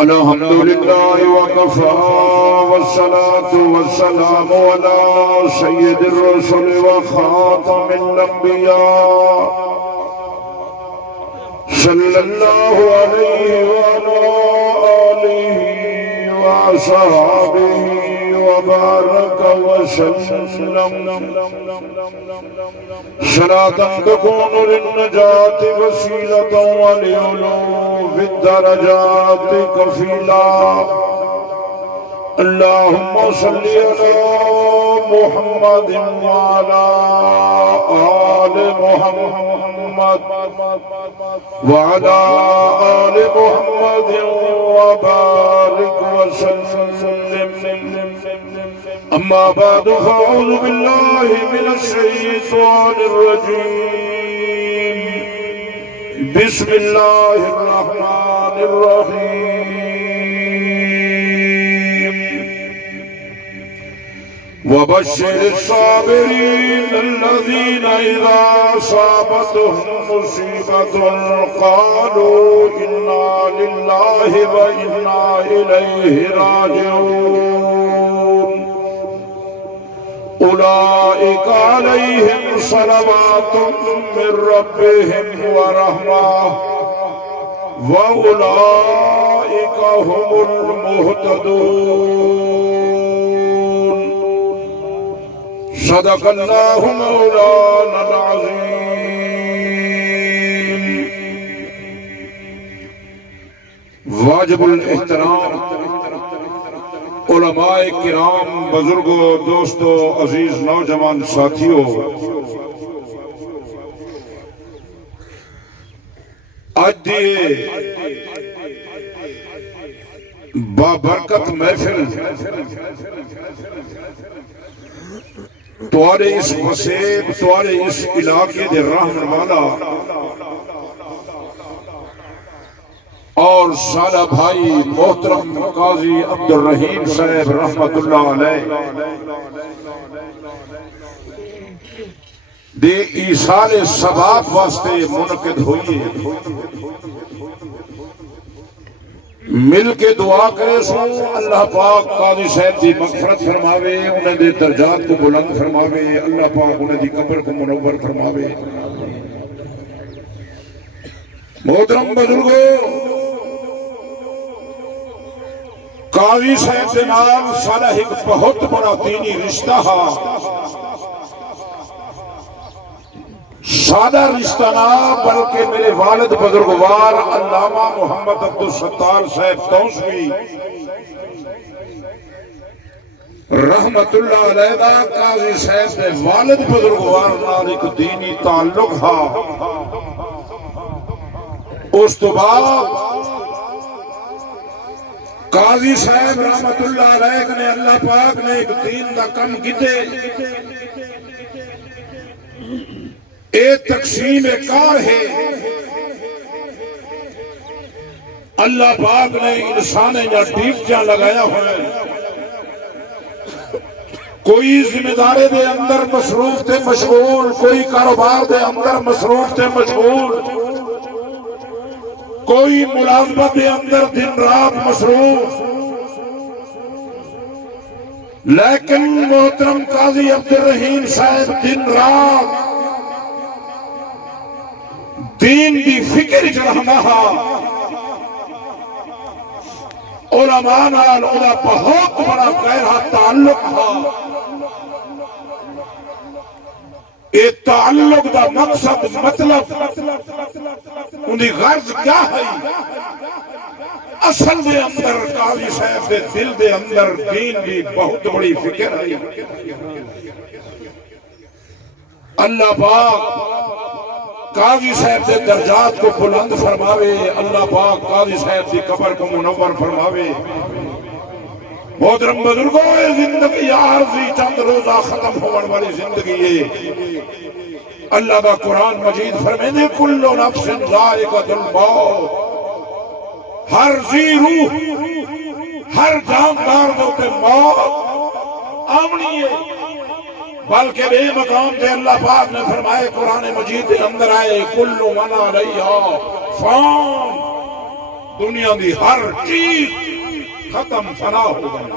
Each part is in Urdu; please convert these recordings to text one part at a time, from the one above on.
الحمد لله وكفى والصلاة والسلام على سيد الرسل وخاتم الأنبياء صلى الله عليه وعلى آله وصحبه وبارك وسلم صلاة تكون للنجاة وسيلة ولعلو في الدرجات كفيلا. اللهم صل على محمد وعلى آل محمد وعلى آل محمد وبارك وسلم. أما بعد فأعوذ بالله من الشيطان الرجيم. بسم الله الرحمن الرحيم. وبشر الصابرين الذين إذا أصابتهم مصيبة قالوا إنا لله وإنا إليه راجعون. أولئك عليهم صلوات من ربهم ورحمة وأولئك هم المهتدون. صدق الله مولانا العظيم. واجب الاحترام علماء کرام، بزرگوں، دوستوں، عزیز نوجوان ساتھیوں، آج دیئے بابرکت محفل توارے اس وسیب، توارے اس علاقے دے رحمن والا اور سالہ بھائی محترم قاضی عبد الرحیم صاحب رحمت اللہ علیہ دے ایصال ثواب واسطے منعقد ہوئی. مل کے دعا کرے سو اللہ پاک قاضی صاحب دی مغفرت فرماوے، انہیں دے درجات کو بلند فرماوے، اللہ پاک انہیں دی قبر کو منور فرماوے. محترم بزرگوں، قاضی صاحب کے نام سارا ایک بہت بڑا دینی رشتہ ہے. سادہ رشتہ نہ بلکہ میرے والد بزرگوار علامہ محمد عبدالستار صاحب توسوی رحمت اللہ علیہ دا قاضی صاحب کے والد بزرگوار نال ایک دینی تعلق ہے. اس تو بعد قاضی صاحب رحمت اللہ علیہ نے اللہ پاک نے ایک دین دا کم کیتے. اے تقسیم کار ہے. اللہ پاک نے انسانے یا ڈیوٹیاں لگایا ہوئے. کوئی ذمہ داری دے اندر مصروف تے مشغول، کوئی کاروبار دے اندر مصروف تے مشغول، کوئی ملازمت دے اندر دن رات مصروف. لیکن محترم قاضی عبد الرحیم صاحب دن رات دین دی فکر رہنا ہے. علماء نال اودا بہت بڑا گہرا تعلق ہے. اے تعلق دا مقصد مطلب اندی غرض کیا ہے؟ اصل دے اندر قاضی صاحب دے دل دے اندر دین دی بہت بڑی فکر ہے. اللہ پاک قاضی صاحب دے درجات کو بلند فرماوے، اللہ پاک قاضی صاحب دی قبر کو منور فرماوے. محترم بزرگوں، یہ زندگی عارضی چند روزہ ختم ہونے والی زندگی ہے. اللہ کا قرآن مجید فرمائے کل نفس ذائقۃ الموت. ہر ذی روح، ہر جاندار دے موت آمنی ہے. بلکہ بے مقام سے اللہ پاک نے فرمائے قرآن مجید کے اندر آئے کل من علیہا فان دنیا دی ہر چیز ختم فنا ہو گئی،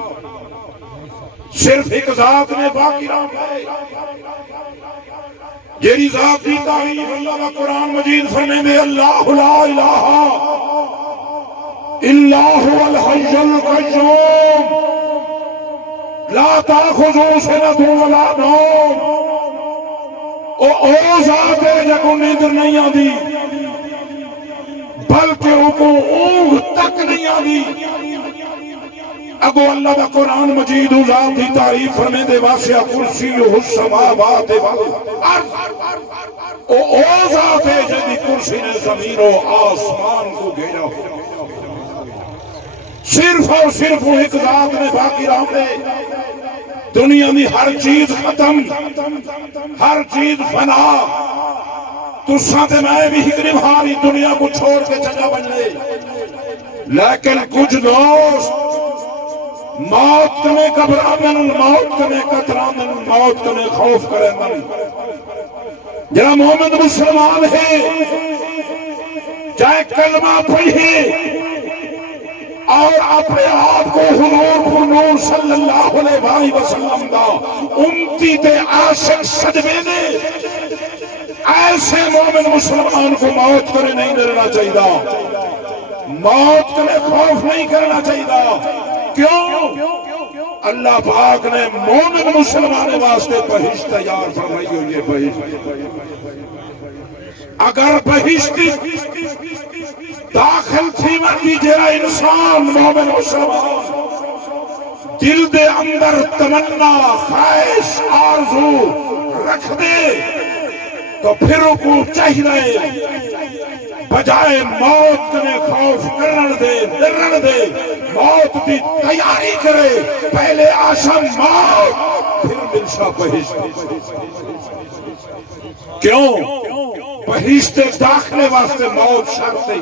صرف ایک ذات نے باقی رہا ہے، جیری ذات کی تعریف اللہ کا قرآن مجید فرمے میں اللہ لا الہ الا هو الحی القیوم لا تاخذہ سنۃ ولا نوم، او ذات ہے جکو نیندر نہیں آتی بلکہ او کو اونگ تک نہیں آتی۔ اگو اللہ دا قرآن مجید ذات دی تعریف فرمے دے واسع کرسیہ السماوات والارض، او ذات ہے جدی کرسی نے زمین و آسمان کو گھیرا ہو، صرف اور صرف وہ ایک ذات نے باقی رہے، دنیا میں ہر چیز ختم، ہر چیز فنا، تو ساتھ میں بھی ہکری بھاری دنیا کو چھوڑ کے چلا بنلے، لیکن کچھ دوست موت کنے گھبرانن، موت کنے کترانن، موت کنے خوف کرنن۔ جہاں مومن مسلمان ہے چاہے کلمہ پڑھے اور اپنے آپ کو حضور صلی اللہ علیہ وسلم دا امتی تے عاشق سجدے نے، ایسے مومن مسلمان کو موت کرے نہیں ڈرنا چاہیے، موت کرے خوف نہیں کرنا چاہیے۔ کیوں؟ اللہ پاک نے مومن مسلمان واسطے بہشت تیار فرمائی ہوئی ہے۔ بہشت اگر بہشت داخل تھی مندی جرا انسان مومن مسلمان دل دے اندر تمنا خواہش آرزو رکھ دے تو پھر کو چاہیے بجائے موت کنے خوف کرن دے ڈرن دے، موت دی تیاری کرے، پہلے آشم موت پھر ملشا بہشت۔ کیوں؟ بہشت داخلے واسطے موت شرط ہی،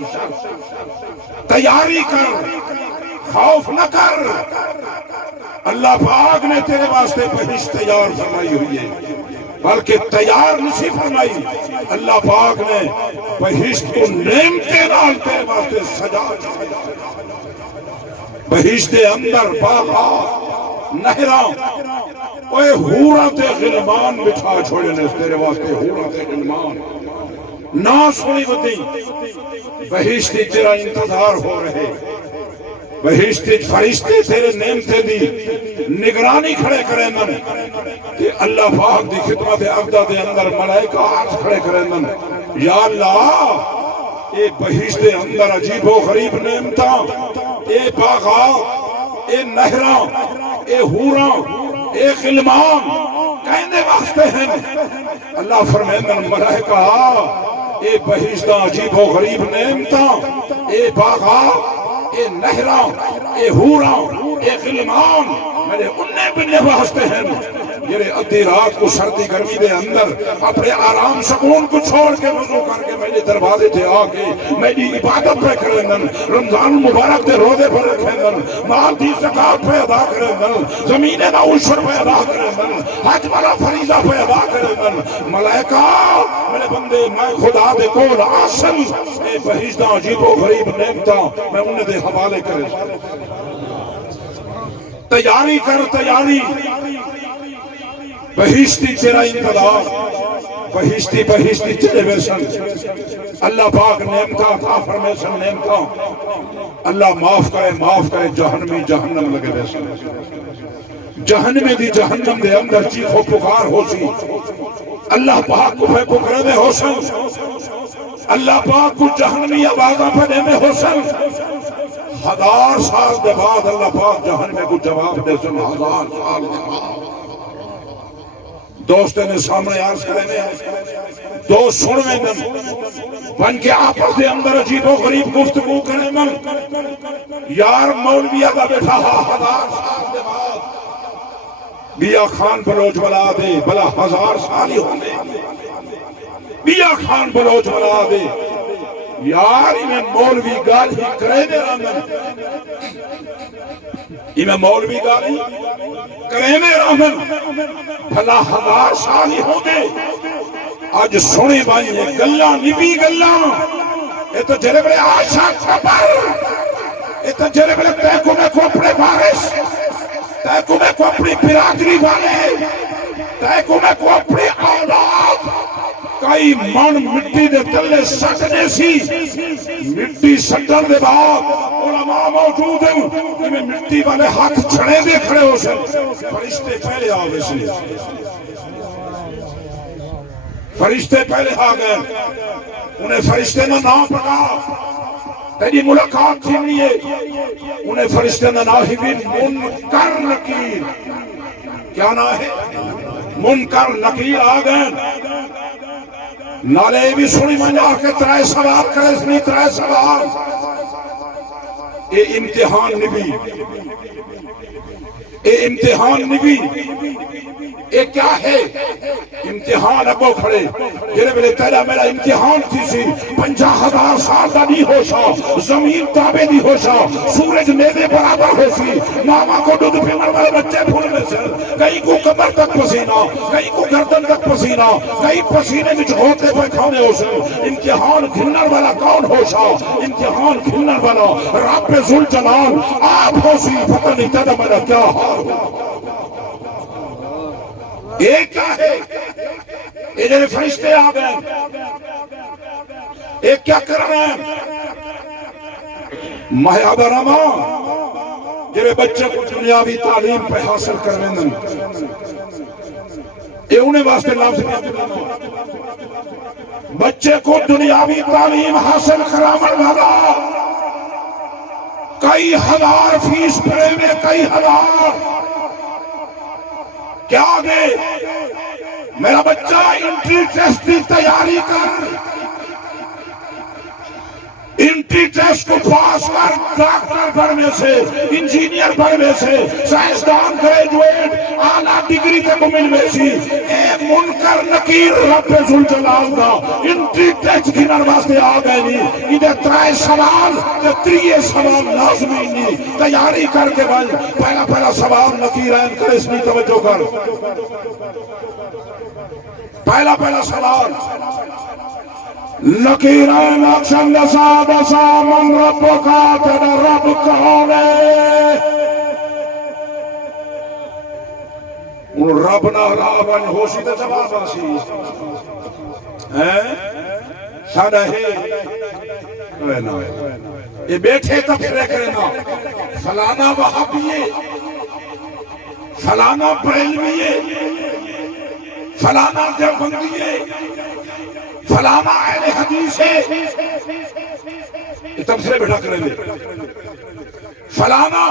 تیاری کر، خوف نہ کر، اللہ پاک نے تیرے واسطے بہشت تیار فرمائی ہوئی ہے، بلکہ تیار نہیں فرمائی، اللہ پاک نے بہشت کو نعمتیں نال تیرے واسطے سجا، بہشت دے اندر باغات نہراں اوے حوراں تے غلمان بٹھا چھوڑے نے تیرے واسطے، حوراں تے غلمان نہ سنی وتی بہشت تیرا انتظار ہو رہے، بہشت فرشتے تیرے نعمتیں دی نگرانی کھڑے کریں من، کہ اللہ پاک دی خدمت عبدہ دے اندر ملائکہ عرض کھڑے کریں من، یا اللہ اے بہشت دے اندر عجیب و غریب نعمتاں، اے باغات، اے نہراں، اے حوراں، اے غلمان کہنے واسطے ہیں۔ اللہ فرمائے ملائکہ اے بہشت عجیب و غریب نعمتاں، اے باغات، اے نہراں، اے حوراں، اے غلمان میرے انہیں بننے واسطے ہیں، میرے ادھی رات کو سردی گرمی دے اندر اپنے آرام سکون کو چھوڑ کے وضو کر کے میرے دروازے تھے آ کے میری عبادت پہ کریں، رمضان مبارک دے روزے پر رکھیں، مال دی زکات پہ ادا کریں، زمینے دا عشر پہ ادا کریں، حج والا فریضہ پہ ادا کریں۔ ملائکہ میرے بندے میں خدا دے کول آسن اے بہشت عجیب و غریب نعمتاں میں انہیں دے حوالے کریں، تیاری کر، تیاری، بہشتی تیرا انتظار، بہشتی بہشتی تیرے ویسن، اللہ پاک نعمتہ عطا فرمیسن، نعمتہ اللہ معاف کرے، جہنمی جہنم لگے ویسن، جہنمی دی جہنم دے اندر چیخو پکار ہو سی، اللہ پاک کو پہ پکرے میں ہو سن، اللہ پاک کو جہنمی آوازہ پڑے میں ہو سن، 1000 سال دے بعد اللہ پاک جہنمی کو جواب دے سن، 1000 سال دے بعد دوستے نے سامنے عرض کرنے دوست سنوے من بن کے آپس دے اندر عجیب و غریب گفتگو کرنے من، یار مولویہ کا بیٹھا 1000 سال دے بعد بیا خان بلوچ بلا دے، بلا 1000 سال ہی ہونے بیا خان بلوچ بلا دے، یار میں مولوی گال ہی کرے دے رامن، میں مولوی گالی کرے میں رامن بھلا 1000 سال ہی ہوں گے، آج سنے بھائی گلہ نبی گلہ یہ تو جرے بلے آشا کبر، یہ تو جرے بلے تیکو میں کو اپنے بارش، تیکو میں کو اپنی برادری والے، تیکو میں کو اپنی اولاد، کئی من مٹی دے تلے سٹنے سی، مٹی سٹن دے بعد علماء موجود ہیں کہ میں مٹی والے ہاتھ چھڑے دے کھڑے ہو سے فرشتے پہلے آگے سے، فرشتے پہلے آگئے، انہیں فرشتے نے نام پڑھا، تیری ملاقات تھی نہیں ہے، انہیں فرشتے نے نام ہی بھی منکر نکیر، کیا نام ہے؟ منکر نکیر آگئے، نالے بھی سنی منجا کے ترائے سوال کرے اس نہیں ترائے سوال، اے امتحان نبی، اے امتحان نبی، اے کیا ہے؟ امتحان ابو کھڑے جنہیں بلے تیرا میرا امتحان تھی سی، 50,000 سال دا نہیں ہو سا، زمین تابے نہیں ہو سا، سورج میدے برابر ہو سی، ماما کو دودھ پیمر والے بچے پھول میں سے، کہیں کو کمر تک پسینہ، کہیں کو گردن تک پسینہ، کہیں پسینے میں ہوتے ہوئے کھانے ہو سے، امتحان گھنر والا کون ہو سا؟ امتحان گھنر والا رب ذوالجلال آپ ہو سی، پتہ نہیں تیرا میرا کیا حال ہو، یہ کیا ہے؟ یہ جنہیں فرشتے آگئے، یہ کیا کر رہے ہیں؟ مہیاب رحمان جنہیں بچے کو دنیاوی تعلیم پہ حاصل کرنے دیں، یہ انہیں واسطے لفظ بچے کو دنیاوی تعلیم حاصل کرامن والا کئی ہزار فیس پڑے میں، کئی ہزار کیا آگے میرا بچہ انٹری ٹیسٹ کی تیاری کر، انٹری ٹیسٹ کو پاس کر، ڈاکٹر بننے سے، انجینئر بننے سے، سائنسدان گریجویٹ اعلیٰ ڈگری تک ملنے سی، اے منکر نکیر رب ذوالجلال دا انٹری ٹیسٹ گھنر واسطے آ گئے نہیں، ادھر ترائے سوال تے تریے سوال لازمی نہیں، تیاری کر کے بھائی پہلا سوال نکیرین کر اس میں توجہ کر، پہلا سوال نکیرین اکشن دسا من رب کا تیرا رب کون ہے؟ ان رب نہ رابن ہوشی تے جواب آسی سادہ ہے یہ بیٹھے تبصرے کرنا فلانا وہابیے، فلانا بریلویے، فلانا دیوبندیے، فلانا اہل حدیث ہے، یہ تبصرے بیٹھا کریں گے، فلانا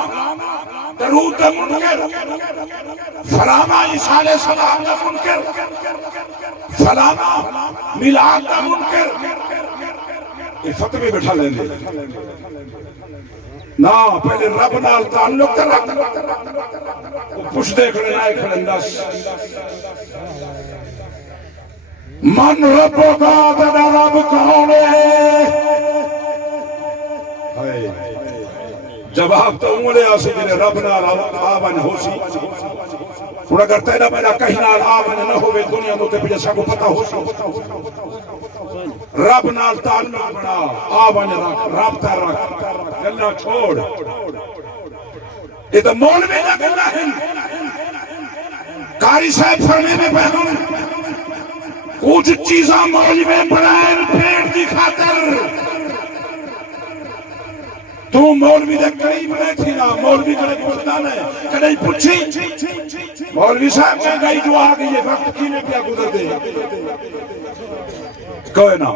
درود منکر، فلانا عیسیٰ علیہ السلام کا منکر، فلانا میلاد کا منکر، یہ فتوے بیٹھا لیں گے نا، پہلے رب نال تعلق کر وہ پوچھ دے کھڑے نائے کھڑے انداز من رب کا تیرا رب کون ہے؟ جواب تو انگلے آسی جنہیں رب نال آون ہو سی، اور اگر تیرا میرا کہیں نال آون نہ ہوئے دنیا میں تے سا کو پتہ ہو سی، رب نال تعلق بنا، آون رکھ، رابطہ رکھ، گلہ چھوڑ، یہ تو مولوی نہ گلہ ہے، قاری صاحب فرمے میں پہنوں کچھ چیزاں مولوی بنائیں پیٹ دی خاطر، تو مولوی دے قریب نہیں تھی نا، مولوی کڑے پوچھنا نہیں، کڑے پوچھی مولوی صاحب میں گئی جو آگئی یہ وقت کی میں کیا گزر دے کوئی نا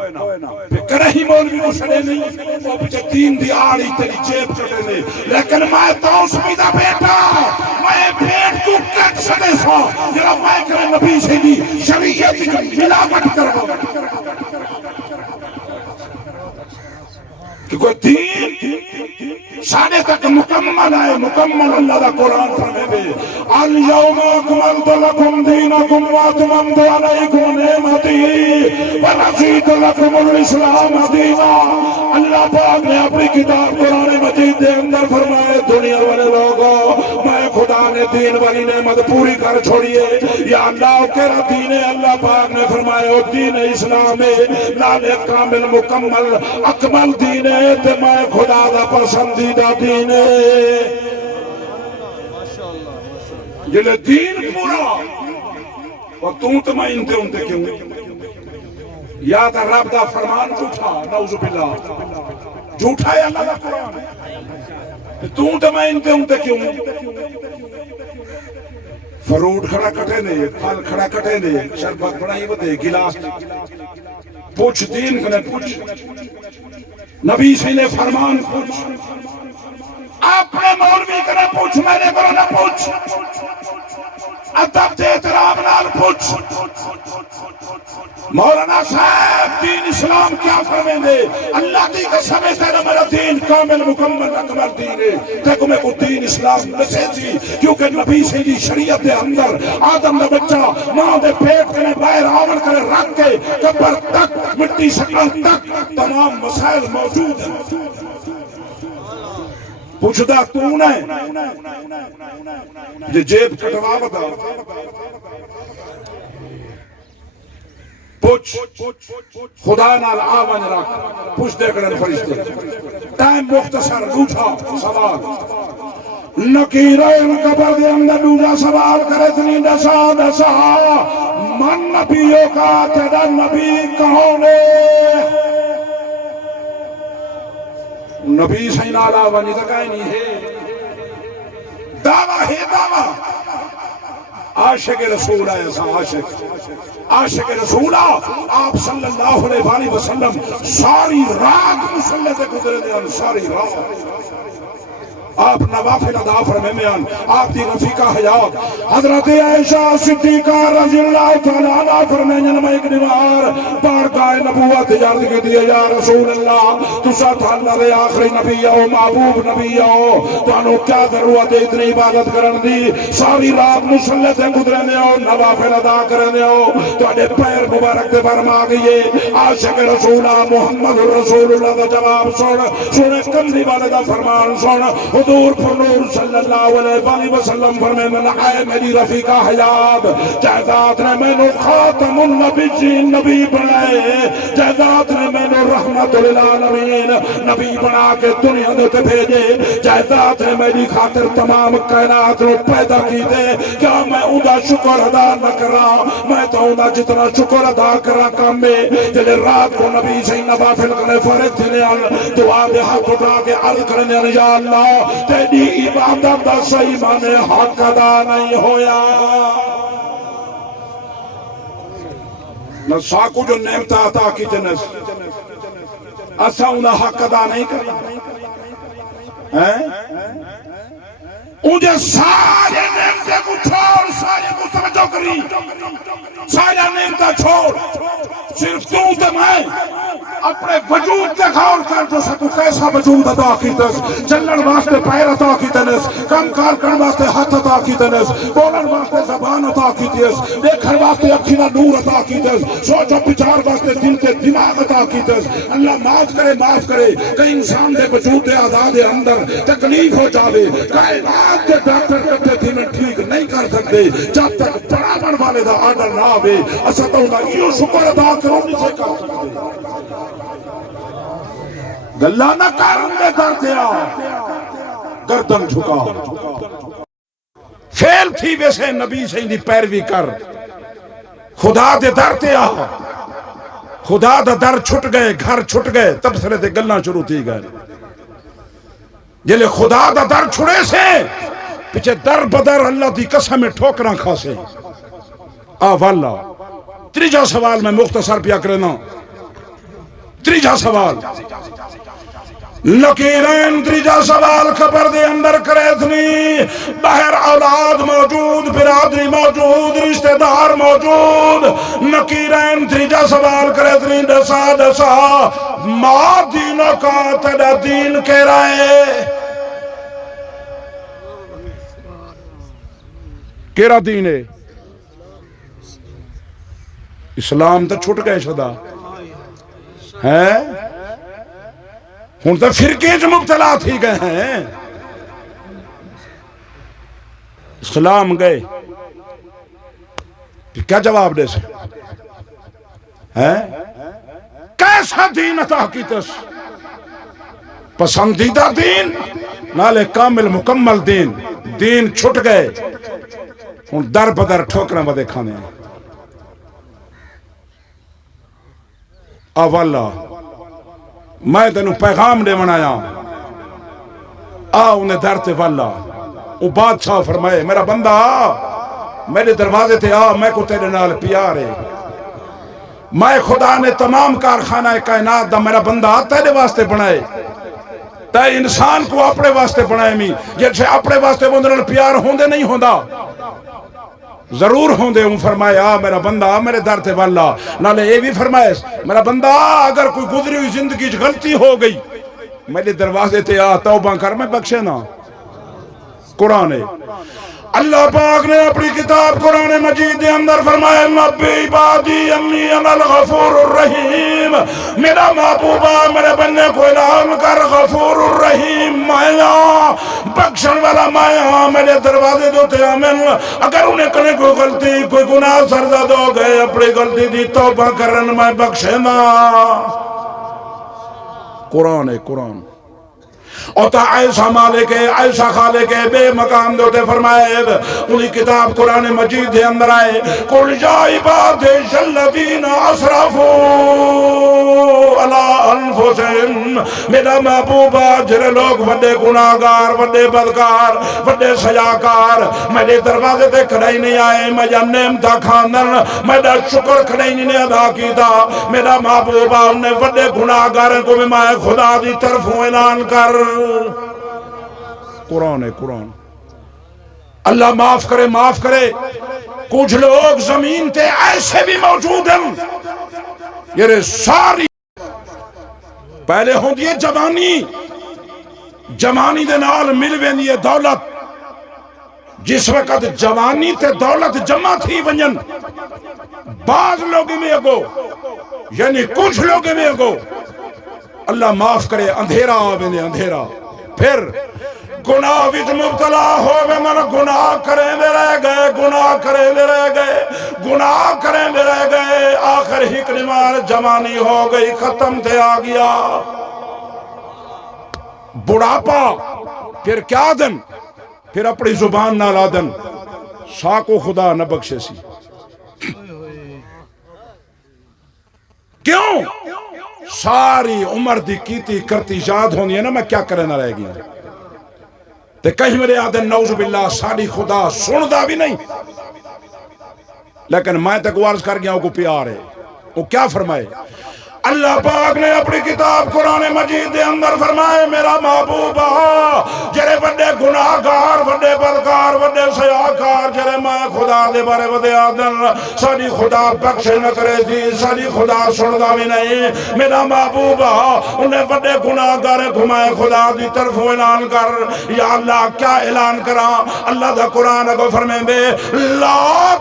پھر کڑے ہی مولوی کو سڑے نہیں، وہ پچھے تین دی آڑی تیری جیب چڑے نہیں، لیکن میں تو اس میدہ بیٹا میں پیٹ کو کٹ سڑے سا جرا میں کرے نبی سے دی شریعت کی ملاوٹ کرو کہ کوئی دین شانے تک مکمل ہے، مکمل اللہ دا قرآن فرمے بے الیوم اکملت لکم دینکم واتممت علیکم نعمتی ورضیت لکم الاسلام دینا، اللہ پاک نے اپنی کتاب قرآن مجید دے اندر فرمائے دنیا والے لوگوں میں خدا نے دین والی نعمت محمد پوری کر چھوڑیے یا اللہ کیرا دین ہے اللہ پاک نے فرمایا دین اسلام ہے نال کامل مکمل اکمل دین ہے تے میں خدا دا پسندیدہ دین ہے جلے دین پورا اور تو میں انتے انتے کیوں یا تا رب دا فرمان جھوٹا نعوذ باللہ جھوٹا ہے اللہ دا قرآن تو میں انتے انتے کیوں فروٹ کھڑا کٹے نے پھل کھڑا کٹے نے شربت بڑائی ودے گلاس پوچھ دین کنے پوچھ نبی سے نے فرمان پوچھ اپنے مولوی کنے پوچھ میں نے کرو نہ پوچھ ادب دے احترام نال پوچھ مولانا صاحب دین اسلام کیا فرمیں دے اللہ کی قسم ہے تیرا میرا دین کامل مکمل اکمل دین ہے دیکھو میں کو دین اسلام نسے تھی کیونکہ نبی سے دی شریعت دے اندر آدم دا بچہ ماں دے پیٹ کے باہر آمن کرے رکھ کے قبر تک مٹی شکل تک تمام مسائل موجود ہیں پوچھتا تو نے یہ جیب کٹوا بتا پوچھ خدا نال آون رکھ پوچھ دے کرن فرشتے ٹائم مختصر دوٹھا سوال نکیرین قبر دے اندر دوجا سوال کرے تنی دسا دسا من نبیوں کا تیرا نبی کون ہے نبی سین آلہ ونی تکائی نہیں ہے دعویٰ ہے دعویٰ عاشق رسول ہے ایسا عاشق رسول آپ صلی اللہ علیہ وسلم ساری رات مسلح سے گزرے دے ساری رات آپ نوافل ادا فرمے میں آپ دی رفیقہ حیات حضرت عائشہ صدیقہ رضی اللہ تعالیٰ عنہ فرمے جنم ایک نوار بارگاہ نبوت اجازت کے دیئے یا رسول اللہ تو ساتھ اللہ دے آخری نبی ہو محبوب نبی ہو تو انہوں کیا ضرورت ہے اتنی عبادت کرن دی ساری رات مسلح سے گزرنے ہو نوافل ادا کرنے ہو تو انہیں پیر مبارک دے فرما گئیے عاشق رسول محمد رسول اللہ دا جواب سنے کملی والے دا فرمان سن حضور پر نور صلی اللہ علیہ وسلم فرمے من آئے میری رفیقہ حیات جائزات نے میں نے خاتم النبیین نبی بنائے جائزات نے میں نے رحمت للعالمین نبی بنا کے دنیا دیتے بھیجے جائزات نے میری خاطر تمام کائنات نے پیدا کی دے کیا میں اندھا شکر ادا نہ کرا میں تو اندھا جتنا شکر ادا کرا کام میں جلے رات کو نبی سے نوافل کرنے فرق تھے دعا دے حق اٹھا کے عرض کرنے یا اللہ تیری عبادت دا صحیح مانے حق ادا نہیں ہویا نہ ساکو جو نعمت عطا کی جنس اسا انہا حق ادا نہیں کرنا انجھے سارے نعمتیں کو چھوڑ سارے کو سمجھو کری سارے نعمتیں چھوڑ صرف تو میں اپنے وجود کے خول کر جو سکو کیسا وجود عطا کی تس چلن واسطے پیر عطا کی تنس کم کار کرن واسطے ہاتھ عطا کی تنس بولن واسطے زبان عطا کی تس دیکھن واسطے اکھینا نور عطا کی تس سوچ و بچار واسطے دل کے دماغ عطا کی تس اللہ معاف کرے کہ انسان دے وجود دے آزاد اندر تکلیف ہو جاوے کائنات کے ڈاکٹر کرتے تھی میں ٹھیک نہیں کر سکتے جب تک برابر والے دا آرڈر نہ آوے اسا تو نہ یہ شکر ادا کرو نہیں سے کر سکتے گلہ نہ کارن میں کر دیا گردن جھکا فیل تھی ویسے نبی سے دی پیروی کر خدا دے در تے آ خدا دا در چھٹ گئے گھر چھٹ گئے تب سرے تے گلنا شروع تھی گئے جلے خدا دا در چھڑے سے پیچھے در بدر اللہ دی قسم میں ٹھوکراں کھاسے والا تریجا سوال میں مختصر پیا کرنا تریجا سوال لکیرین تریجا سوال خبر دے اندر کرے اتنی باہر اولاد موجود برادری موجود رشتہ دار موجود نکیرین تریجا سوال کرے اتنی دسا دسا ماں دینوں کا تیرا دین کہہ رہے کیرا دین ہے اسلام تو چھٹ گئے شدہ ہے ہون تو فرقے جو مبتلا تھی گئے ہیں اسلام گئے کیا جواب دے سے کیسا دین عطا کیتس پسندیدہ دین نالے کامل مکمل دین دین چھٹ گئے ہوں در بدر ٹھوکریں بدے کھانے ہیں اولا میں تینوں پیغام دے منایا انہیں در تے والا وہ بادشاہ فرمائے میرا بندہ میرے دروازے تے میں کو تیرے نال پیار ہے میں خدا نے تمام کارخانہ کائنات دا میرا بندہ تیرے واسطے بنائے تے انسان کو اپنے واسطے بنائے میں جیسے اپنے واسطے بندرن پیار ہوندے نہیں ہوندا ضرور ہوندے ہوں فرمایا میرا بندہ میرے در تے والا نالے یہ بھی فرمائے میرا بندہ اگر کوئی گزری ہوئی زندگی غلطی ہو گئی میرے دروازے تے توبہ کر میں بخشے نا قرآن ہے اللہ پاک نے اپنی کتاب قرآن مجید دے اندر فرمایا نبی عبادی انی انا الغفور الرحیم میرا محبوبہ میرے بندے کو اعلان کر غفور الرحیم مایا بخشن والا مایا میرے دروازے دو تے آمن اگر انہیں کنے کوئی غلطی کوئی گناہ سرزد ہو گئے اپنی غلطی دی توبہ کرن میں بخشے نا قرآن ہے قرآن اوتا ایسا مالک ہے ایسا خالق ہے بے مقام دوتے فرمائے انہی کتاب قرآن مجید دے اندر آئے قل جا عبادش الذین اسرفوا علی انفسہم میرا محبوبہ جرے لوگ وڈے گناہگار وڈے بدکار وڈے سیاکار میرے دروازے تے کھڑائی نہیں آئے میں نعمتاں کھاندن میرا شکر کھڑائی نہیں ادا کیتا میرا محبوبہ انہیں وڈے گناہگاریں کو بھی میں خدا دی طرفوں اعلان کر قرآن ہے قرآن اللہ معاف کرے کچھ لوگ زمین تے ایسے بھی موجود ہیں یہ ساری پہلے ہوں دیئے جوانی دے نال مل ویندی ہے دولت جس وقت جوانی تے دولت جمع تھی ونجن بعض لوگی میں اگو یعنی کچھ لوگی میں اگو اللہ معاف کرے اندھیرا آوے اندھیرا پھر گناہ وچ مبتلا ہوئے من گناہ کریں دے رہ گئے گناہ کریں دے رہ گئے گناہ کریں دے رہ گئے آخر ہی کلمار جوانی ہو گئی ختم تے آ گیا بڑھاپا پھر کیا دن پھر اپنی زبان نہ لا دن ساکو خدا نہ بخشے سی کیوں ساری عمر دی کیتی کرتی یاد ہونی ہے نا میں کیا کرے نہ رہ گیا تے کہیں میرے آدھے نعوذ باللہ ساری خدا سندہ بھی نہیں لیکن میں تک عرض کر گیا وہ کو پیار ہے وہ کیا فرمائے اللہ پاک نے اپنی کتاب قرآن مجید دے اندر فرمائے میرا محبوبہ جرے وڈے گناہگار وڈے بدکار وڈے سیاکار جرے میں خدا دے بارے ودے آدن ساری خدا بخشے نہ کرے تھی ساری خدا سندا بھی نہیں میرا محبوبہ انہیں وڈے گناہگار گھمائے خدا دی طرف اعلان کر یا اللہ کیا اعلان کرا اللہ دا قرآن کو فرمائے بے لا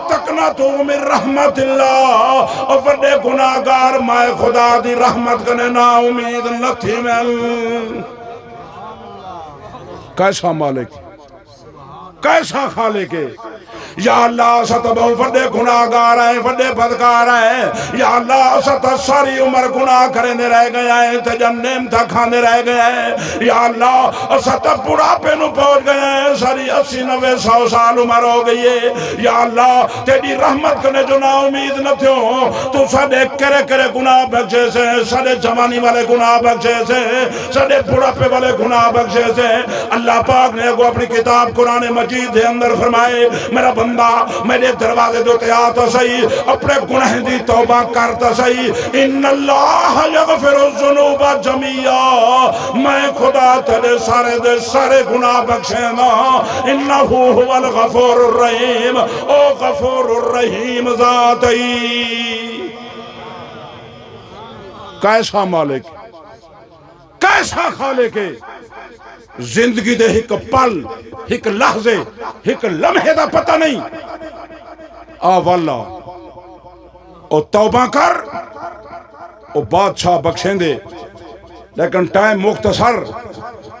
تقنطوا من رحمت اللہ اور وڈے گناہگار میں خدا دی رحمت کنے نا امید نہ تھی میں کیسا مالک کیسا خالق ہے یا اللہ ستبہ وڈے گناہگار ہیں وڈے بدکار ہیں یا اللہ ست ساری عمر گناہ کریں دے رہ گئے ہیں تے جنم تھا کھانے رہ گئے ہیں یا اللہ ست بڑھاپے نو پہنچ گئے ہیں ساری 80-90-100 سال عمر ہو گئی ہے یا اللہ تیری رحمت کنے جو نا امید نہ تھیوں تو سڑے کرے گناہ بخشے سے سڑے جوانی والے گناہ بخشے سے سڑے بڑھاپے والے گناہ بخشے سے اللہ پاک نے اپنی کتاب قرآن مجید دے اندر فرمائے میرا بندہ میرے دروازے دو آتا صحیح اپنے گناہ دی توبہ کرتا صحیح ان اللہ یغفر الذنوب جميعا میں خدا تیرے سارے دے سارے گناہ بخشے نا انہو هو الغفور الرحیم او غفور الرحیم ذاتی کیسا مالک کیسا خالق ہے زندگی دے ایک پل ایک لحظے ایک لمحے دا پتہ نہیں واللہ او توبہ کر او بادشاہ بخشیں دے لیکن ٹائم مختصر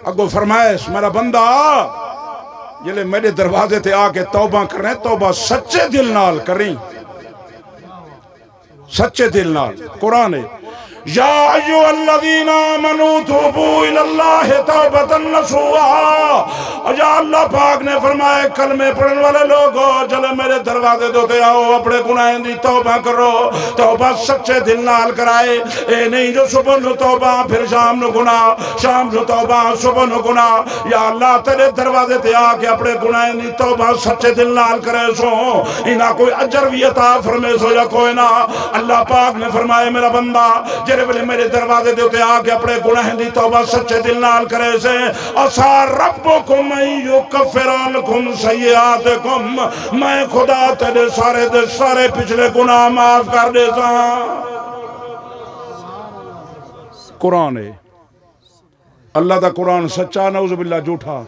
اگو فرمائش میرا بندہ جلے میرے دروازے تے آکے توبہ کریں توبہ سچے دل نال کریں سچے دل نال قرآن ہے یا ایھا الذین آمنوا توبوا الی اللہ توبۃ نصوحا یا اللہ پاک نے فرمایا کلمے پڑھنے والے لوگو جلے میرے دروازے دوتے آؤ اپنے گناہیں دی توبہ کرو توبہ سچے دل نال کرائے اے نہیں جو صبح نو توبہ پھر شام نو گناہ شام نو توبہ صبح نو گناہ یا اللہ تیرے دروازے تے آ کے اپنے گناہیں دی توبہ سچے دل نال کرے سو انہاں کوئی اجر بھی عطا فرمے سو یا کوئی نہ اللہ پاک نے فرمایا میرا بندہ جرے بلے میرے دروازے دے ہوتے آگے اپنے گناہیں دی توبہ سچے دل نال کرے سے اسا ربکم یکفر عنکم سیئاتکم میں خدا تیرے سارے پچھلے گناہ معاف کر دے سا قرآن ہے اللہ دا قرآن سچا نعوذ باللہ جھوٹا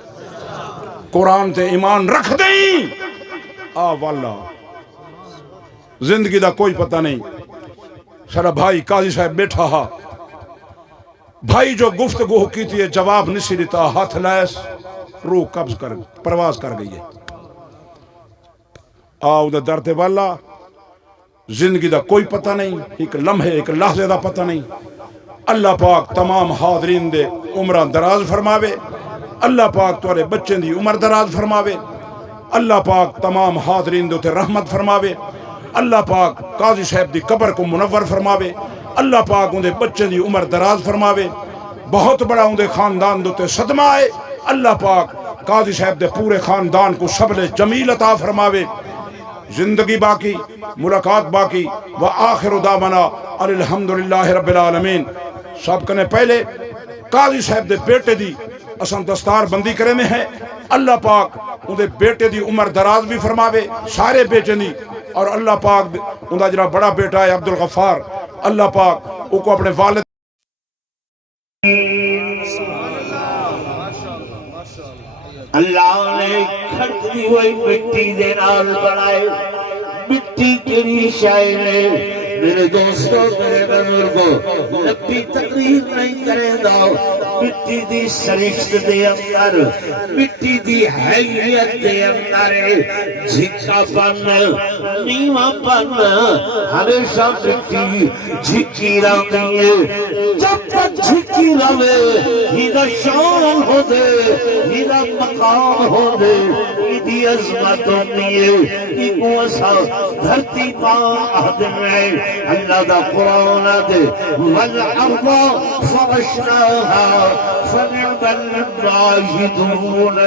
قرآن تے ایمان رکھ دیں آ واللہ زندگی دا کوئی پتہ نہیں سارا بھائی قاضی صاحب بیٹھا ہا بھائی جو گفتگو کی تھی جواب نہیں دیتا ہاتھ لائس روح قبض کر پرواز کر گئی ہے آؤ دا درد والا زندگی دا کوئی پتہ نہیں ایک لمحے ایک لحظے دا پتہ نہیں اللہ پاک تمام حاضرین دے عمرہ دراز فرماوے اللہ پاک تورے بچیں دی عمر دراز فرماوے اللہ پاک تمام حاضرین دے رحمت فرماوے اللہ پاک قاضی صاحب دی قبر کو منور فرماوے اللہ پاک اندے بچے دی عمر دراز فرماوے بہت بڑا اندے خاندان دوتے صدمہ آئے اللہ پاک قاضی صاحب دے پورے خاندان کو شبل جمیل عطا فرماوے زندگی باقی ملاقات باقی وآخر دعوانا الحمدللہ رب العالمین سب کنے پہلے قاضی صاحب دے بیٹے دی اسان دستار بندی کرے میں ہے اللہ پاک اندے بیٹے دی عمر دراز بھی فرماوے سارے بیٹے دی اور اللہ پاک اندہ جرا بڑا بیٹا ہے عبدالغفار اللہ پاک او کو اپنے والد اللہ نے کھڑکی ہوئی مٹی دے نال بنائے مٹی کری شائی نے میرے دوستوں میرے بزرگوں لبی تقریر نہیں کرے دا مٹی دی سرشت دے اندر مٹی دی حیثیت دے اندر جھکا پن نیواں پن ہمیشہ مٹی جھکی رہی ہے جب تک جھکی رہے ہیدا شان ہو دے ہیدا مقام ہو دے ہیدی عظمت ہوتی ہے ایکو اسا دھرتی پاں آدم ہے اللہ دا قرآن دے والعرض فرشناها فنعم الماجدون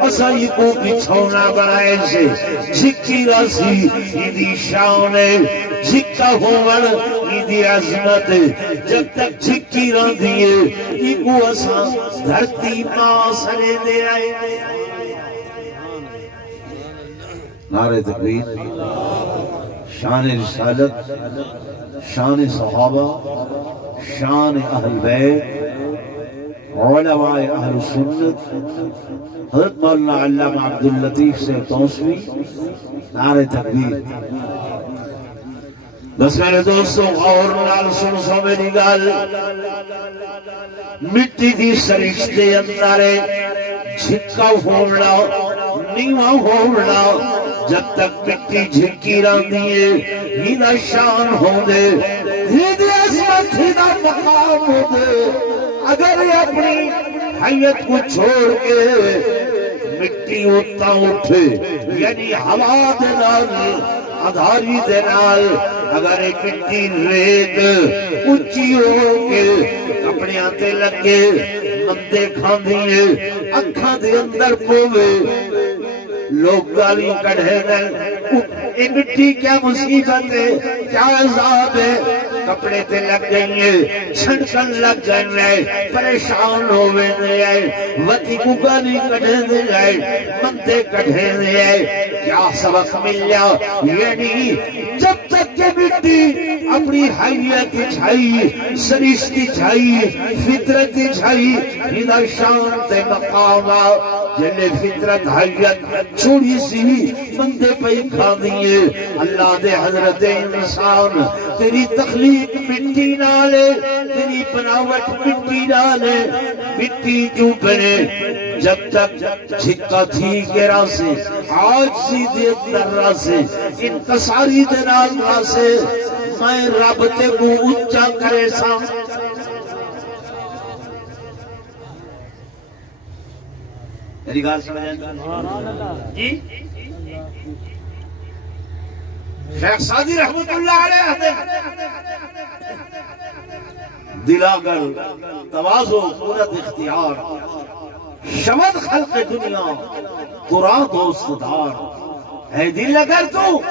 اسائی کو بچھونا بنائے سے جھکی راسی ایدی شان ہے جھکا ہومن ایدی عظمت جب تک جھکی رہ دیئے ایکو اسا دھرتی ماں سرے دے آئے نعرہ تکبیر شان رسالت شان صحابہ شان اہل بیت علماء اہل سنت حضرت مولانا علامہ عبداللطیف سے توسوی نعرہ تکبیر بس میرے دوستوں غور نال سنسو میری گال مٹی دی سرشتے اندر جھکا ہوڑا نیواں ہوڑا جب تک مٹی جھکی رہتی ہے ہیدا شان ہو دے ہیدی عظمت ہیدا مقام ہو دے اگر یہ اپنی حیت کو چھوڑ کے مٹی اٹھتا اٹھے یعنی ہوا دے نال ادھاری دے نال اگر ایک مٹی ریت اچھی ہو کے کپڑے آتے لگے مندے کھان دیئے اکھاں دے اندر پوے لوگ گالی کڑھے دیں اے مٹی کیا مصیبت ہے کیا عذاب ہے کپڑے تے لگ گئی ہیں چھنکن لگ گئی ہیں پریشان ہوئے ہیں وطی کو گالی کڑھے دیں مندے کڑھے دیں کیا سبق مل جا یعنی جب تک کہ مٹی اپنی حیت چھائی سرشتی چھائی فطرت چھائی ہدا شان تے مقاما جنہیں فطرت حیت چھوڑی سی بندے پہ کھا دیئے اللہ دے حضرت انسان تیری تخلیق مٹی نالے تیری بناوٹ مٹی نالے مٹی کیوں بنے جب تک جھکا تھی کے راسے آج سی دے اندر راسے انکساری دے نال راسے میں رب تے کو اونچا کرے سا میری گال سمجھ جی شیخ سعدی رحمت اللہ علیہ دلاگر تواضع قوت اختیار شمد خلق دنیا قرآ دوست دار ہے دل اگر تو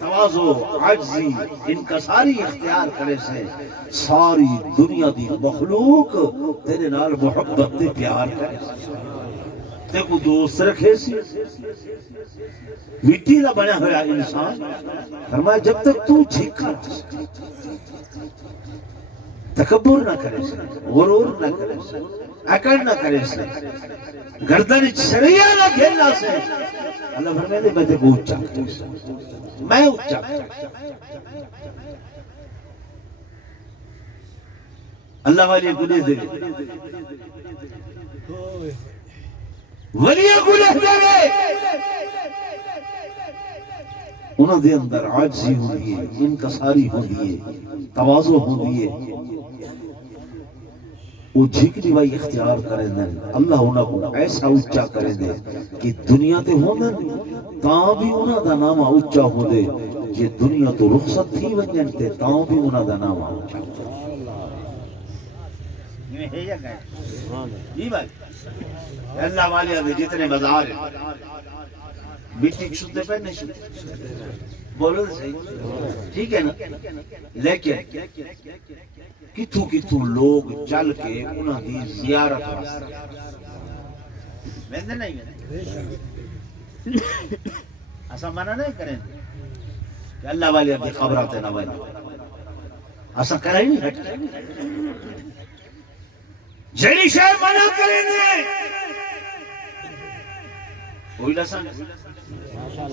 تواضع عجزی انکساری اختیار کرے سے ساری دنیا دی مخلوق تیرے نال محبت تے پیار کرے تے کو دوست رکھے سی مٹی دا بنا ہوا انسان فرمایا جب تک تو جھکا تکبر نہ کرے سے غرور نہ کرے سے اکڑ نہ کرے سے گردن شریعہ نہ کھیلنا سے اللہ فرمائے دے میں تے کو اونچا کرے سے میں اونچا اللہ والی گناہ دے ولی گناہ دے انہوں دے اندر عاجزی ہوندی ہے انکساری ہوندی ہے تواضع ہوندی ہے وہ جھکڑی وائی اختیار کریں دیں اللہ انہوں کو ایسا اچھا کریں دیں کہ دنیا تے ہوندن تاں بھی انہوں دا نامہ اچھا ہو دے یہ دنیا تو رخصت تھی ونجن تے تاں بھی انہوں دا نامہ اچھا ہو دے اللہ والے آدھے جتنے بازار ہیں مٹی چھتے پہ نہیں چھتے بولو دے صحیح ٹھیک ہے نا لیکن کتھو لوگ چل کے انہاں دی زیارت واسطے ویندے نہیں اسا منع نہیں کریں کہ اللہ والے دی خبرات نہ ویندے اسا کرائی نہیں ہٹ جڑی شے منع کریں گے کوئی لسان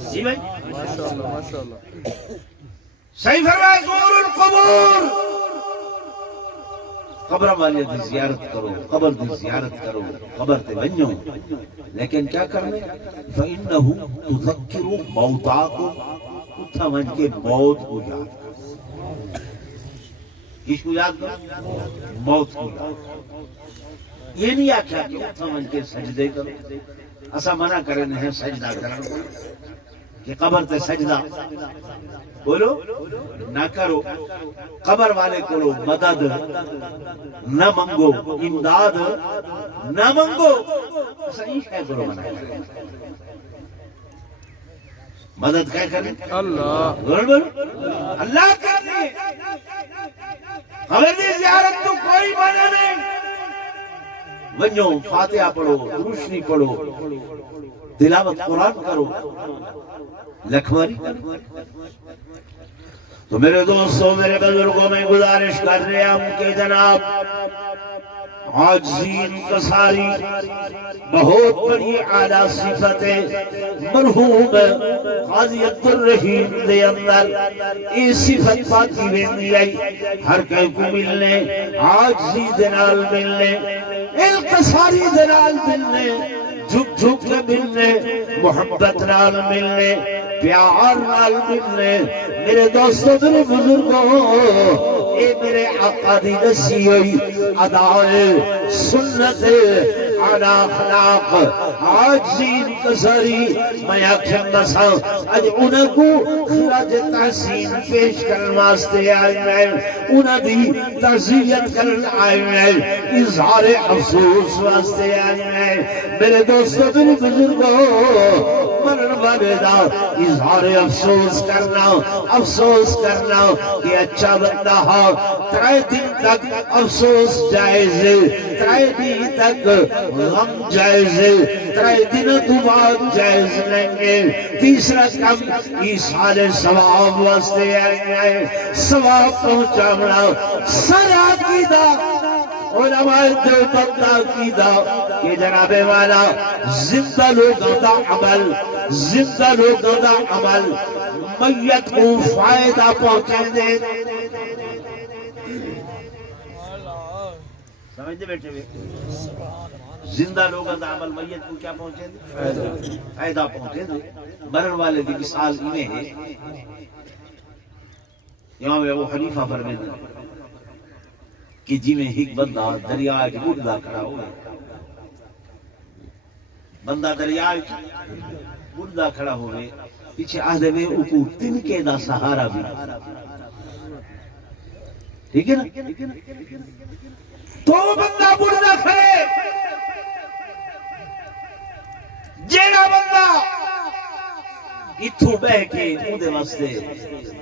جی بھائی ماشاءاللہ صحیح فرمایا زور القبور قبر والی دی زیارت کرو قبر دی زیارت کرو قبر تے بنو لیکن کیا کرنے فَإِنَّهُ تُذَكِّرُ مَوْتَاكُمْ اتھا من کے موت کو یاد کرو کس کو یاد کرو موت کو یاد کرو یہ نہیں آکھا کہ اتھا من کے سجدے کرو اسا منع کرنے ہیں سجدہ کرو کہ قبر تے سجدہ بولو نہ کرو قبر والے کو مدد نہ منگو امداد نہ منگو صحیح ہے کرو منع کرے مدد کیا کریں اللہ بول اللہ کرنے قبر دی زیارت تو کوئی منع نہیں ونجو فاتحہ پڑھو روشنی پڑھو تلاوت قرآن کرو لکھواری کرو تو میرے دوستوں میرے بزرگوں میں گزارش کر رہے ہم کہ جناب عاجزی انکساری بہت بڑی اعلیٰ صفت ہے مرحوم قاضی عبدالرحیم دے اندر یہ صفت پاکی ویندی آئی ہر کہیں کو ملنے عاجزی دنال ملنے انکساری دنال ملنے جھک جھک کے ملنے محبت نال ملنے پیار نال ملنے میرے دوستوں میرے بزرگوں اے میرے آقا دی نسی ہوئی ادائے سنت علی اخلاق عاجزی انکساری میں آکھیں بسا اج انہوں کو خراج تحسین پیش کرن واسطے آئے ہیں انہوں دی تعزیت کرن آئے ہیں اظہار افسوس واسطے آئے ہیں میرے دوستوں میرے بزرگوں مرن والے دا اظہار افسوس کرنا کہ اچھا بندہ ہا ترائے دن تک افسوس جائز ترائے دن تک غم جائز ترائے دن تو بعد جائز لیں گے تیسرا کم ایسال ثواب واسطے آئے ثواب پہنچاونا سرا کی دا علماء دیوبند عقیدہ کہ جناب والا زندہ لوگوں دا عمل میت کو فائدہ پہنچے دے سمجھتے بیٹھے ہوئے زندہ لوگوں دا عمل میت کو کیا پہنچے دے فائدہ پہنچے دے مرن والے دی مثال انہیں ہے امام ابو حنیفہ فرماتے ہیں کہ جی میں ایک بندہ دریا وچ بڑھدا کھڑا ہوئے، بندہ دریا وچ بڑھدا کھڑا ہوئے، پیچھے آدھے میں اوکو تنکے دا سہارا بھی، ٹھیک ہے نا؟ تو بندہ بڑھدا کھڑے، جیڑا بندہ اتھوں بہ کے اودے واسطے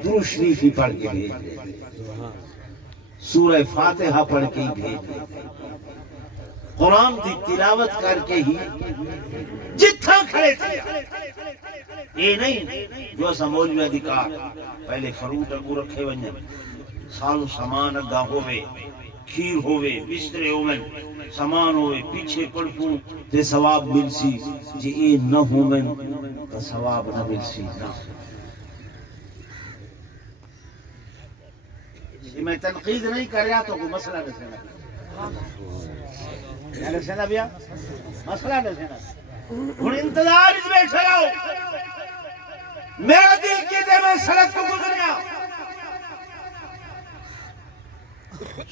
درود شریف ہی پڑھ کے بھیج دے، سورہ فاتحہ پڑھ کے ہی بھیج دے، قرآن کی تلاوت کر کے ہی جتھا کھڑے تھے، یہ نہیں جو اسا مولوی ادھکار پہلے فروٹ اگو رکھے ونجن، سالو سامان اگا ہوئے، کھیر ہوئے، بسترے ہوئے، سامان ہوئے، پیچھے پڑھوں تے ثواب ملسی، جی اے نہ ہوئے تو ثواب نہ ملسی نہ۔ میں تنقید نہیں کر رہا تو کوئی مسئلہ نہیں سنا، یعنی سنا بیا مسئلہ نہیں سنا، ہن انتظار اس بیٹھے رہو، میرا دل کی دے میں سڑک کو گزریا،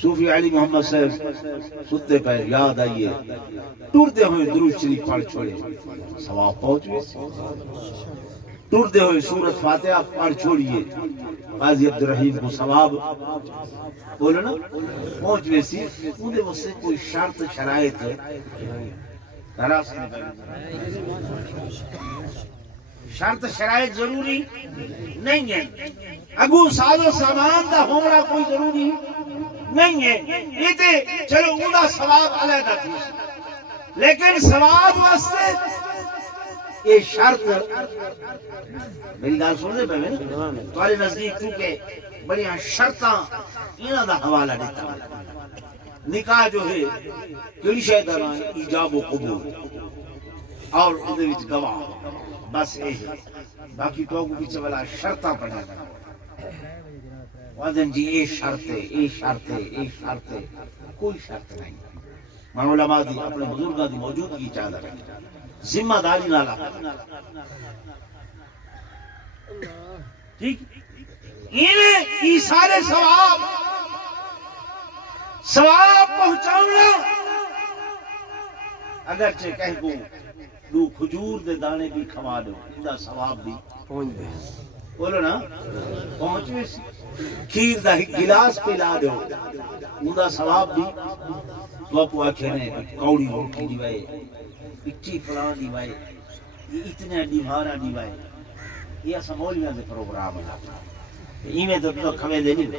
صوفی علی محمد صاحب ستے پہ یاد آئیے، ٹرتے ہوئے درود شریف پڑھ چھوڑے ثواب پہنچ گئے، ٹرتے ہوئے سورت فاتحہ پڑھ چھوڑیے قاضی عبدالرحیم کو ثواب بولو نا پہنچ گئے سی، انہیں اس سے کوئی شرط شرائط شرط شرائط ضروری نہیں ہے، اگو ساز و سامان دا ہونا کوئی ضروری نہیں ہے، یہ تے چلو اوندا ثواب علیحدہ تھی، لیکن ثواب واسطے یہ شرط میری گل سننے پہ تمہارے نزدیک کیونکہ بڑی شرطاں انہاں دا حوالہ دیتا نکاح جو ہے کیڑی شے دا نام ایجاب و قبول اور اودے وچ گواہ، بس یہ ہے، باقی تو کو پیچھے والا شرطاں پڑھنا وادن جی اے شرط ہے، اے شرط ہے، اے شرط ہے، کوئی شرط نہیں، علماء دی اپنے بزرگاں دی موجودگی چاہتا ہے، ذمہ داری نالا ٹھیک، یہ سارے ثواب پہنچاؤنا، اگرچہ کہیں کو دو کھجور دے دانے بھی کھوا دو، انہا ثواب بھی بولو نا پہنچ میں سی، کھیر دا گلاس پلا دو، انہا ثواب بھی، تو آپ کو آکھنے کوڑی روٹی دیوائے، اٹھی فلان دیوائے، یہ اتنے دیوارہ دیوائے، یہ سمولیاں دے پروگرام ہے، ایمیں تو کھوے دے نہیں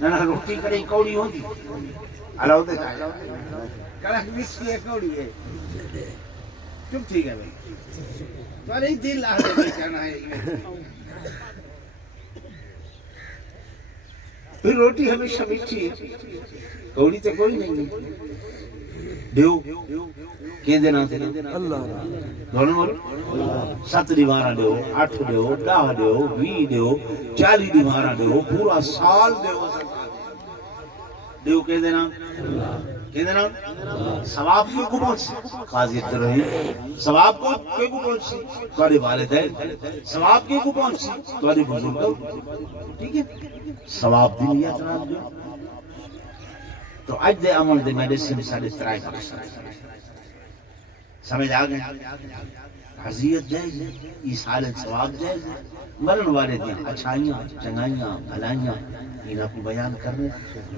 نہ روٹی کریں کوڑی ہوں دی علاؤ دے جائے کڑک مس کی کوڑی ہے، چپ ٹھیک ہے بھائی تو ارے دل آدھے بھی جانا ہے، پھر روٹی ہمیشہ میٹھی ہے، کوڑی تے کوئی نہیں دیو کہ دینا تھے اللہ دونوں بولو 7 دیوارہ دیو، 8 دیو، 10 دیو، 20 دیو، 40 دیوارہ دیو، پورا سال دیو، دیو کہ دینا ثواب کیوں کو پہنچ قاضی عبدالرحیم ثواب کو پہنچ تمہارے والدین، ثواب کیوں کو پہنچ تمہارے بزرگ، ٹھیک ہے ثواب دی نیت نہ دیو، تو اج دے عمل دے میڈیسن ساڑھے 3 سمجھ آگئے، حضیت جائز ہے، ایسالت ثواب جائز ہے، مرن والے دیں اچھائیاں چنگائیاں بھلائیاں انہاں کو بیان کرنے،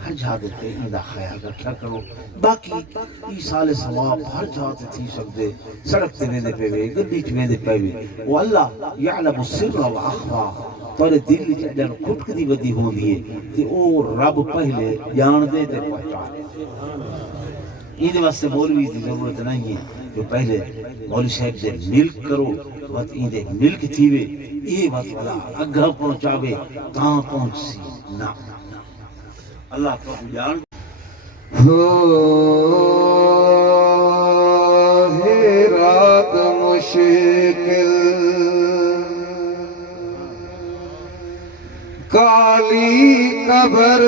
ہر جہاں دیتے انہاں خیال رکھا کرو، باقی ایسال ثواب ہر جہاں تھی سکتے، سڑک تے میں دے پہ وے، گڈی تے میں دے پہ وے، وہ اللہ یعلم السر و اخفا، تورے دل جن کھٹک دی ودی ہو دیئے کہ او رب پہلے جان دے تے پہنچا دے، یہ واسطے مولوی دی ضرورت نہیں ہے جو پہلے مولوی صاحب سے ملک کرو وقت ایندے ملک تھیوے یہ وقت والا اگھا پہنچاوے تاں پہنچ سی نہ اللہ کو جان ہے رات مشکل کالی قبر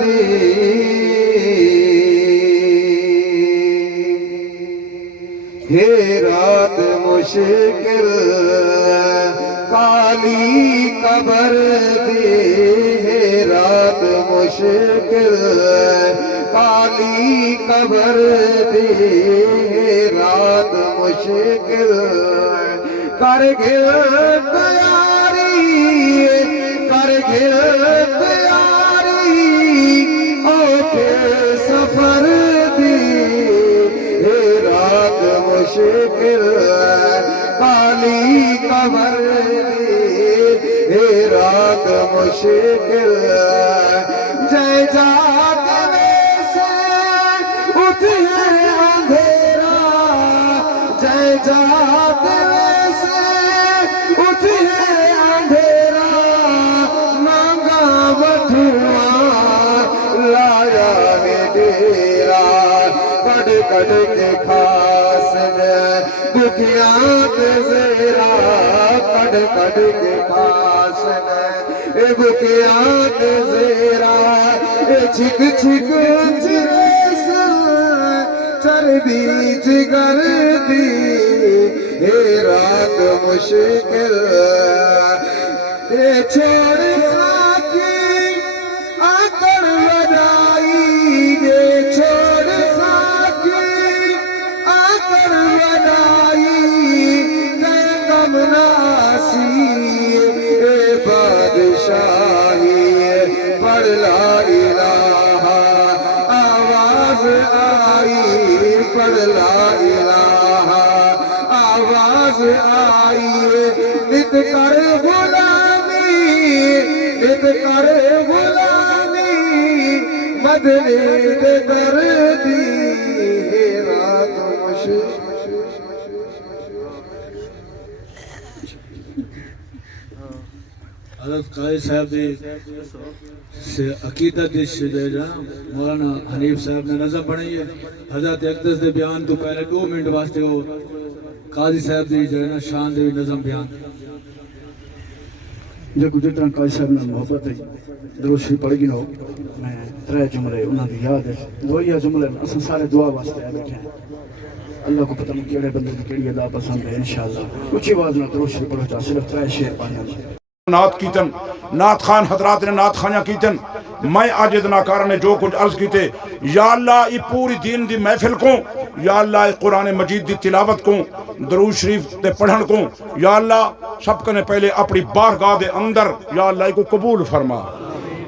دی ہے رات مشکل کالی قبر دی ہے رات مشکل کالی قبر دی ہے رات مشکل کر گل تیاری کر گل تیاری اوکھے سفر دی ہے رات مشکل کالی قبر دی ہے رات مشکل جے جاگ میں سے اٹھے اندھیرا جے جاگ میں سے اٹھے اندھیرا مانگا بٹھوا لایا ہے ڈیرا کٹ کٹ کے کھاس نے دکھیاں تے زیرا کٹ کٹ کے کھاس نے بکیاں تے زیرا چھک چھک چریس چربی جگر دی ہے رات مشکل چھوڑ خاکی آکڑ لڑائی دے چھوڑ خاکی آکڑ لڑائی غم ناسی اے بادشاہی پڑھ لا الہ آواز آئی پڑھ لا الہ آواز آئی نت کر غلامی نت کر غلامی مدنی دے دردی ہے رات مشکل حضرت قاضی صاحب دی سے عقیدت دی شجاع مولانا حنیف صاحب نے نظم بنائی ہے حضرت اقدس دے بیان تو پہلے 2 منٹ واسطے وہ قاضی صاحب دی جو ہے نا شان دی نظم بیان جو کچھ طرح قاضی صاحب نے محبت ہے درود شریف پڑھ گی نو میں 3 جملے انہاں دی یاد ہے وہی جملے اساں سارے دعا واسطے آ بیٹھے ہیں اللہ کو پتہ نہیں کیڑے بندے کی کیڑی ادا پسند ہے انشاءاللہ اونچی آواز نہ درود شریف پڑھو چا صرف 3 شعر پڑھنا نعت کیتن نعت خان حضرات نے نعت خانیاں کیتن میں عاجز ناکار نے جو کچھ عرض کیتے یا اللہ یہ پوری دین دی محفل کو یا اللہ یہ قرآن مجید دی تلاوت کو درود شریف دے پڑھن کو یا اللہ سب کنے پہلے اپنی بارگاہ دے اندر یا اللہ کو قبول فرما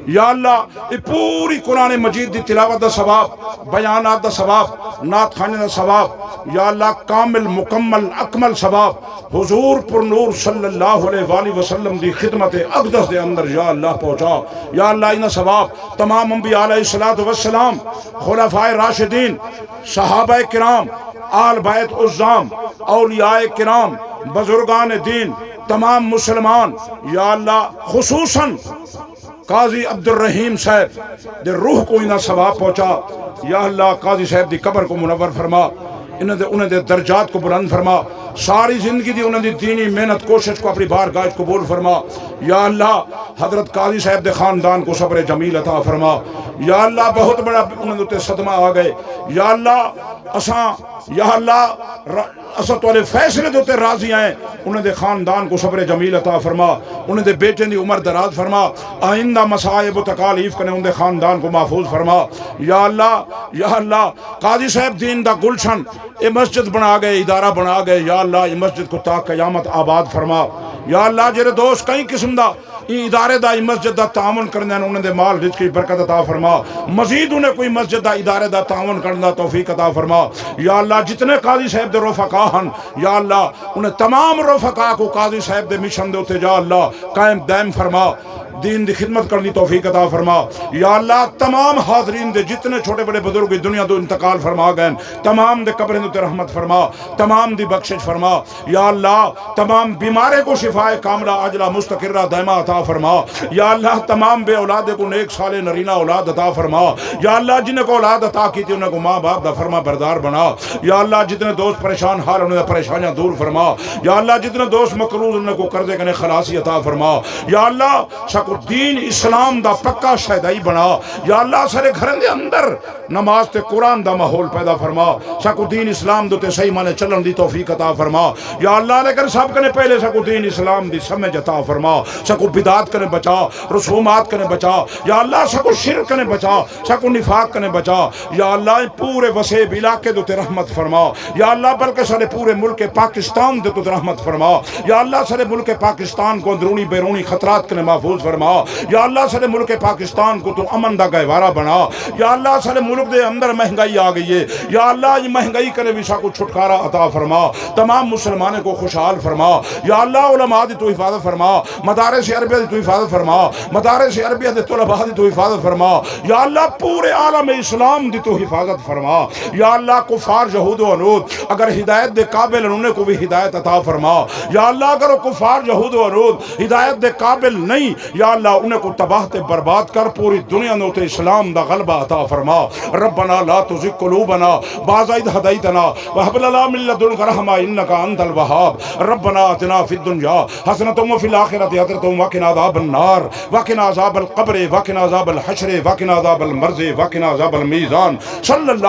یا اللہ یہ پوری قرآن مجید دی تلاوت دا ثواب بیانات دا ثواب نعت خانے دا ثواب یا اللہ کامل مکمل اکمل ثواب حضور پر نور صلی اللہ علیہ وآلہ وسلم دی خدمت اقدس دے اندر یا اللہ پہنچا یا اللہ انہا ثواب تمام انبیاء علیہ السلام خلفائے راشدین صحابہ کرام آل بیت عظام اولیاء کرام بزرگان دین تمام مسلمان یا اللہ خصوصاً قاضی عبد الرحیم صاحب دے روح کو انہا ثواب پہنچا یا اللہ قاضی صاحب دی قبر کو منور فرما انہیں دے درجات کو بلند فرما ساری زندگی دی انہیں دی دینی محنت کوشش کو اپنی بارگاہ قبول فرما یا اللہ حضرت قاضی صاحب دے خاندان کو صبر جمیل عطا فرما یا اللہ بہت بڑا انہیں دے صدمہ آ گئے یا اللہ یا اللہ والے فیصلے دوتے راضی آئیں انہیں دے خاندان کو صبر جمیل عطا فرما انہیں دے بیٹے دی عمر دراز فرما آئندہ مسائب و تکالیف کنے ان دے خاندان کو محفوظ فرما یا اللہ قاضی صاحب دین دا گلشن اے مسجد بنا گئے ادارہ بنا گئے یا اللہ یہ مسجد کو تا قیامت آباد فرما یا اللہ جرے دوست کئی قسم دا یہ ادارے دا یہ مسجد دا تعاون کرنے انہیں دے مال رزق کی برکت عطا فرما مزید انہیں کوئی مسجد دا ادارے دا تعاون کرنے توفیق عطا فرما یا اللہ جتنے قاضی صاحب دے رفقا ہن یا اللہ انہیں تمام رفقا کو قاضی صاحب دے مشن دے ہوتے جا اللہ قائم دائم فرما دین دی خدمت کرنی توفیق عطا فرما یا اللہ تمام حاضرین دے جتنے چھوٹے بڑے بزرگ دنیا دو انتقال فرما گئے تمام دے قبریں دے رحمت فرما تمام دی بخشش فرما یا اللہ تمام بیمارے کو شفائے کاملہ عاجلہ مستقرہ دائمہ عطا فرما یا اللہ تمام بے اولادے کو نیک صالح نرینہ اولاد عطا فرما یا اللہ جنہیں کو اولاد عطا کی تھی انہیں کو ماں باپ دا فرما بردار بنا یا اللہ جتنے دوست پریشان حال انہیں پریشانیاں دور فرما یا اللہ جتنے دوست مقروض انہیں کو قرضے کنے خلاصی عطا فرما یا اللہ ساکو دین اسلام دا پکا شہدائی بنا یا اللہ سارے گھریں دے اندر نماز تے قرآن دا ماحول پیدا فرما ساکو دین اسلام دو تے صحیح مانے چلن دی توفیق عطا فرما یا اللہ لیکن سب کنے پہلے ساکو دین اسلام دی سمجھ عطا فرما ساکو بدعات کنے بچا رسومات کنے بچا یا اللہ ساکو شرک کنے بچا ساکو نفاق کنے بچا یا اللہ پورے وسیب علاقے دو تے رحمت فرما یا اللہ بلکہ سارے پورے ملک پاکستان دے تو رحمت فرما یا اللہ سارے ملک پاکستان کو اندرونی بیرونی خطرات کنے محفوظ فرما یا اللہ سارے ملک پاکستان کو تو امن دا گہوارہ بنا یا اللہ سارے ملک دے اندر مہنگائی آ گئی ہے یا اللہ یہ مہنگائی کرے وشا کو چھٹکارا عطا فرما تمام مسلمانوں کو خوشحال فرما یا اللہ علماء دی تو حفاظت فرما مدارس عربیہ دی تو حفاظت فرما مدارس عربیہ دے طلباء دی تو حفاظت فرما یا اللہ پورے عالم اسلام دی تو حفاظت فرما یا اللہ کفار یہود و انود اگر ہدایت دے قابل انہیں کو بھی ہدایت عطا فرما یا اللہ اگر کفار یہود و انود ہدایت دے قابل نہیں یا اللہ انہیں کو تباہ تے برباد کر پوری دنیا میں تے اسلام دا غلبہ عطا فرما ربنا لا تزغ قلوبنا بعد إذ هديتنا وهب لنا من لدنك رحمة إنك أنت الوهاب ربنا آتنا في الدنيا حسنة وفي الآخرة حسنة وقنا عذاب النار وقنا عذاب القبر وقنا عذاب الحشر وقنا عذاب المرض وقنا عذاب الميزان صلى الله